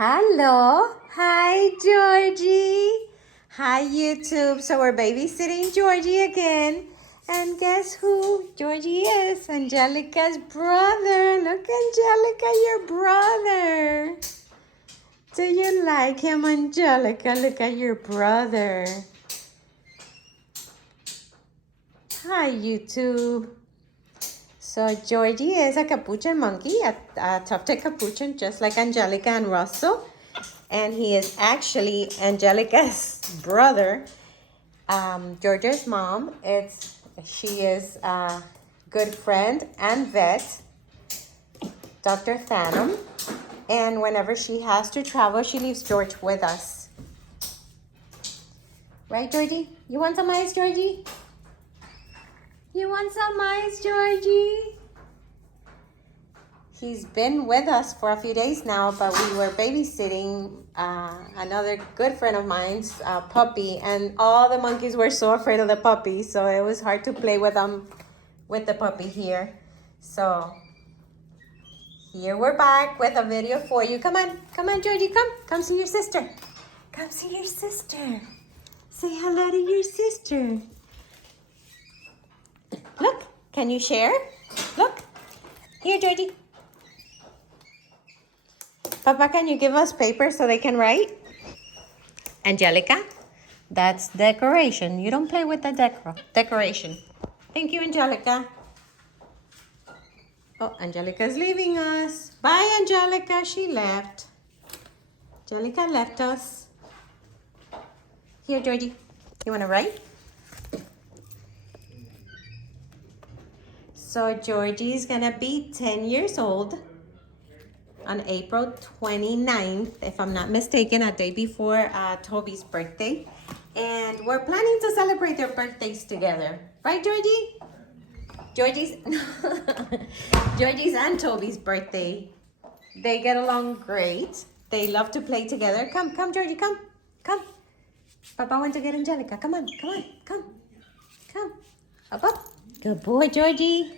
Hello. Hi, Georgie. Hi, YouTube. So we're babysitting Georgie again. And guess who Georgie is? Angelica's brother. Look, Angelica, your brother. Do you like him, Angelica? Look at your brother. Hi, YouTube. So Georgie is a capuchin monkey, a tufted capuchin, just like Angelica and Russell. And he is actually Angelica's brother. Georgia's mom, she is a good friend and vet, Dr. Thanum. And whenever she has to travel, she leaves George with us. Right, Georgie? You want some ice, Georgie? You want some ice, Georgie? He's been with us for a few days now, but we were babysitting another good friend of mine's puppy, and all the monkeys were so afraid of the puppy, so it was hard to play with them, with the puppy here. So here we're back with a video for you. Come on, Georgie, come see your sister. Come see your sister. Say hello to your sister. Look, can you share? Look, here, Georgie. Papa, can you give us paper so they can write? Angelica, that's decoration. You don't play with the decoration. Thank you, Angelica. Oh, Angelica's leaving us. Bye, Angelica. She left. Angelica left us. Here, Georgie. You want to write? So Georgie's going to be 10 years old on April 29th, if I'm not mistaken, a day before Toby's birthday. And we're planning to celebrate their birthdays together. Right, Georgie? Georgie's and Toby's birthday. They get along great. They love to play together. Come, Georgie, come. Papa wants to get Angelica. Come on. Up. Good boy, Georgie.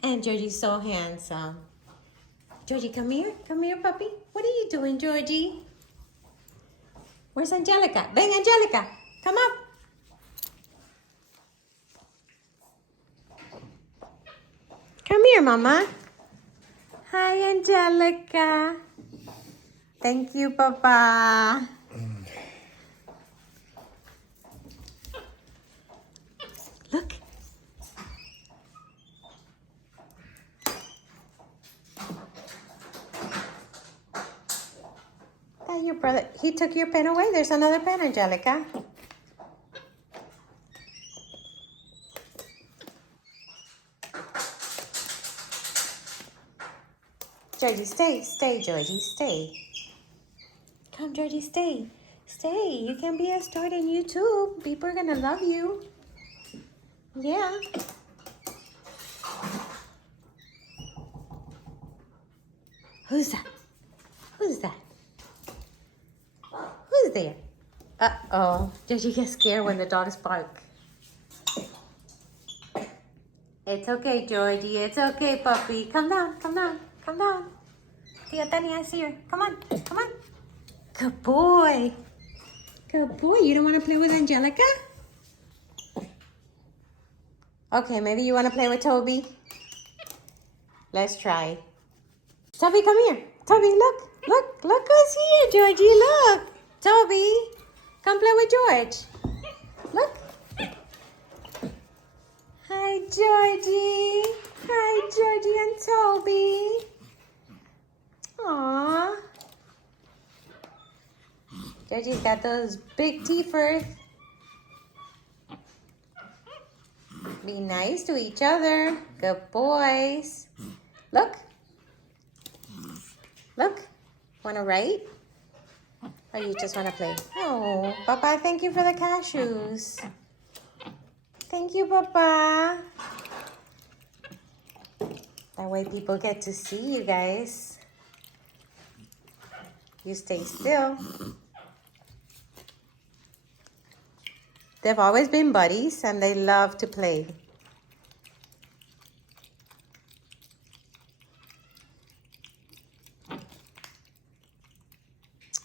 And Georgie's so handsome. Georgie, come here, puppy. What are you doing, Georgie? Where's Angelica? Bang, Angelica, come up. Come here, Mama. Hi, Angelica. Thank you, Papa. Look. That your brother, he took your pen away. There's another pen, Angelica. Georgie, stay, Georgie, stay. Come, Georgie, stay. You can be a star on YouTube. People are gonna love you. Yeah. Who's that? Who's there? Uh-oh. Georgie gets scared when the dogs bark. It's okay, Georgie. It's okay, puppy. Come down. Tia Tania's here. Come on. Good boy. You don't want to play with Angelica? Okay, maybe you want to play with Toby? Let's try. Toby, come here. Toby, look who's here, Georgie. Look. Toby, come play with George. Look. Hi, Georgie. And Toby. Aww. Georgie's got those big teeth. Be nice to each other. Good boys. Look. Want to write? Or you just want to play? Oh, Papa, thank you for the cashews. Thank you, Papa. That way people get to see you guys. You stay still. They've always been buddies, and they love to play.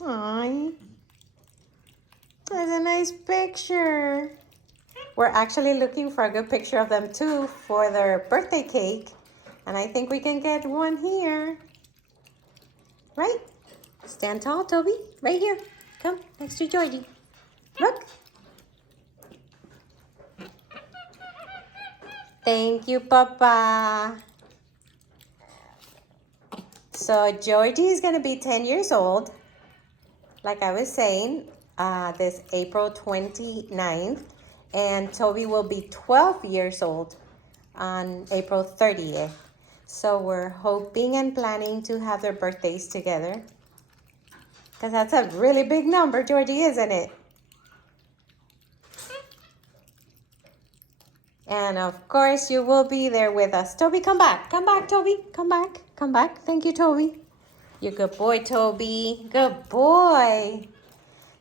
Aww. That's a nice picture. We're actually looking for a good picture of them too for their birthday cake. And I think we can get one here. Right? Stand tall, Toby. Right here. Come, next to Georgie. Look. Thank you, Papa. So Georgie is going to be 10 years old. Like I was saying, this April 29th. And Toby will be 12 years old on April 30th. So we're hoping and planning to have their birthdays together. Because that's a really big number, Georgie, isn't it? And of course, you will be there with us. Toby, come back. Come back, Toby. Come back. Come back. Thank you, Toby. You're a good boy, Toby. Good boy.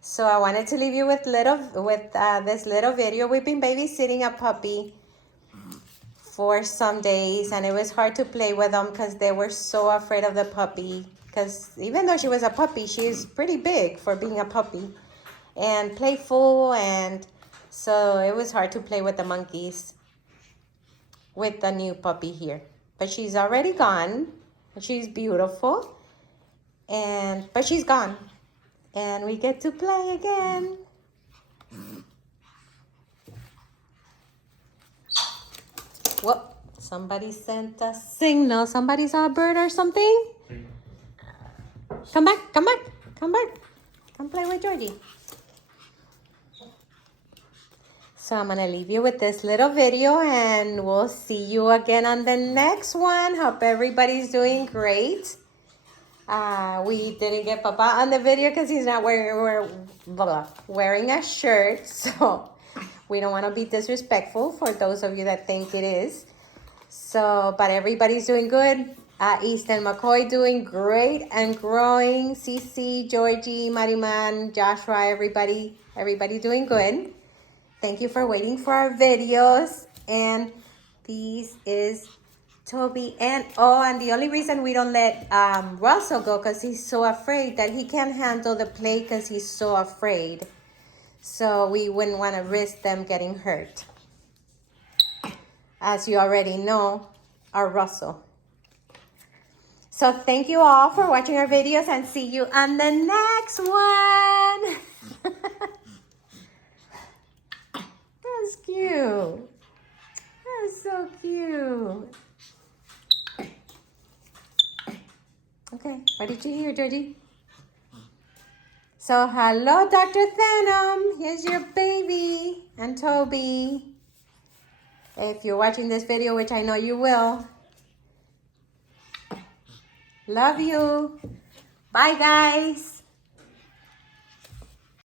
So I wanted to leave you with this little video. We've been babysitting a puppy for some days, and it was hard to play with them because they were so afraid of the puppy. Because even though she was a puppy, she's pretty big for being a puppy and playful, and so it was hard to play with the monkeys with the new puppy here. But she's already gone. She's beautiful, but she's gone. And we get to play again. Whoop, somebody sent a signal. Somebody saw a bird or something? Come back, come back, come back. Come play with Georgie. So I'm gonna leave you with this little video, and we'll see you again on the next one. Hope everybody's doing great. We didn't get Papa on the video because he's not wearing a shirt. So we don't want to be disrespectful for those of you that think it is. So, but everybody's doing good. Easton McCoy doing great and growing. Cece, Georgie, Mariman, Joshua, everybody doing good. Thank you for waiting for our videos. And this is Toby, and the only reason we don't let Russell go because he's so afraid that he can't handle the play because he's so afraid. So we wouldn't want to risk them getting hurt. As you already know, our Russell. So thank you all for watching our videos, and see you on the next one. That's cute. That's so cute. Okay, what did you hear, Georgie? So, hello, Dr. Thanom. Here's your baby and Toby. If you're watching this video, which I know you will. Love you. Bye, guys.